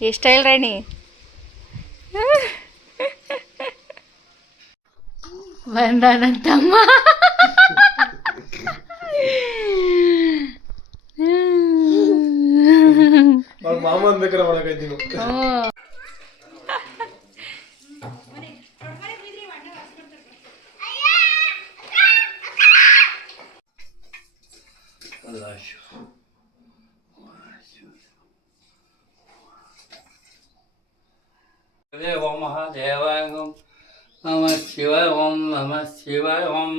Style ರಾಣಿ ಬಂದ ನನ್ನ ತಮ್ಮ. ಓಂ ಮಹಾದೇವಾಯ ನಮಃ ಶಿವಾಯ ಓಂ ನಮಃ ಶಿವಾಯ ಓಂ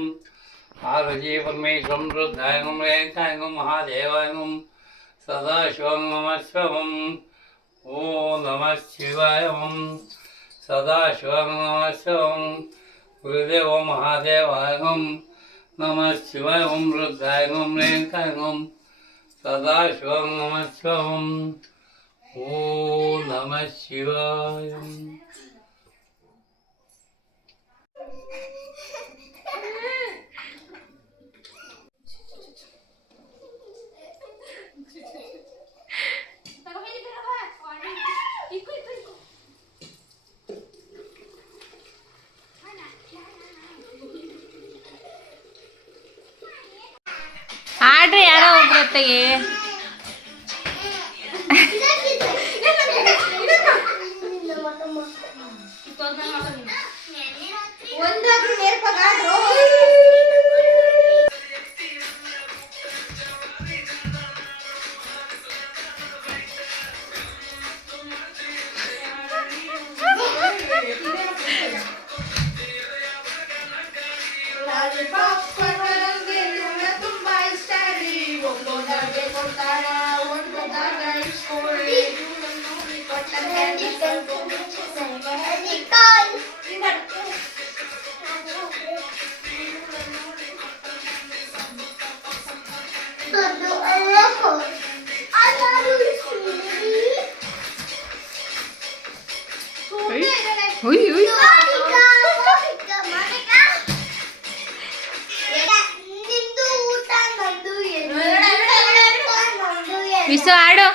ಪಾರ್ವತಿ ಪರಮೇಶ್ವರಂ ರುದ್ರಾಯ ಓಂ ರೇಖಾಯ ಓಂ ಮಹಾದೇವಾಯ ಓಂ ಸದಾಶಿವಂ ನಮಃ ಶಿವಂ ಓಂ ನಮಃ ಶಿವಾಯ ಓಂ ಸದಾಶಿವಂ ನಮಃ ಶಿವಂ ಗುರುದೇವ ಮಹಾದೇವಾಯ ಓಂ ನಮಃ ಶಿವಾಯ ಓಂ ರುದ್ರಾಯ ಓಂ ರೇಖಾಯ ಓಂ ಸದಾಶಿವಂ ನಮಃ ಶಿವಂ ಓಂ ನಮಃ ಶಿವಾಯ. ಆಡ್ರಿ ಯಾರೋ ಒಬ್ರೊತ್ತಿಗೆ ವಿಸು ಆಡು.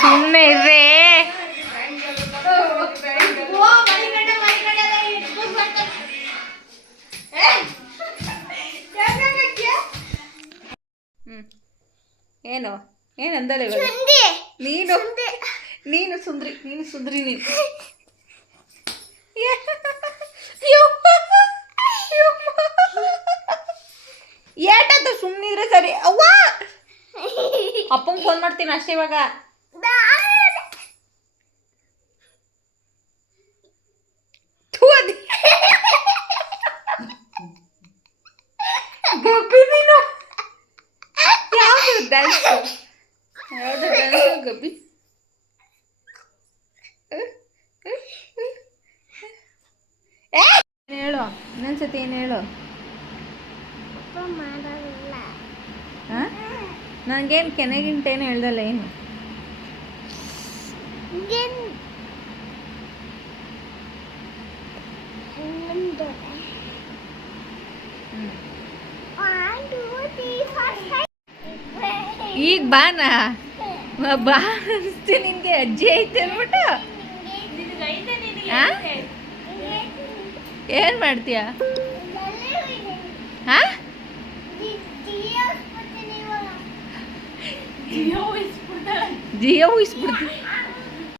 ಸುಮ್ಮನೆ ಇರ್ರೆ. ಏನು ಏನಂದಲ್ಲ ಇವಾಗ? ನೀನು ನೀನು ಸುಂದ್ರಿ, ನೀನು ಸುಂದ್ರಿ. ನೀನು ಏಟದು ಸುಮ್ಮನಿದ್ರೆ ಸರಿ. ಅವ್ವ ಅಪ್ಪಂಗೆ ಫೋನ್ ಮಾಡ್ತೀನಿ ಅಷ್ಟೇ ಇವಾಗ. ಗಬ್ಬಿ ನೀನು ಯಾವುದು ಡ್ಯಾನ್ಸ್? ಯಾವುದು ಡ್ಯಾನ್ಸ್ ಗಬ್ಬಿ? ಹೇಳು ಇನ್ನೊಂದ್ಸತಿ ಏನು ಹೇಳು. ನಂಗೇನು ಕೆನೆಗಿಂಟೇನು ಹೇಳ್ದಲ್ಲ. ಏನು ಈಗ ಬಾನಾ ಬಾ ಅನಿಸ್ತಿ ನಿನ್ಗೆ. ಅಜ್ಜಿ ಐತೆ ಅನ್ಬಿಟ್ಟು ಏನು ಮಾಡ್ತೀಯ? ಹಾಂ ಜಿಯೋ ಉಯಿಸ್ಬಿಡ್ತೀನಿ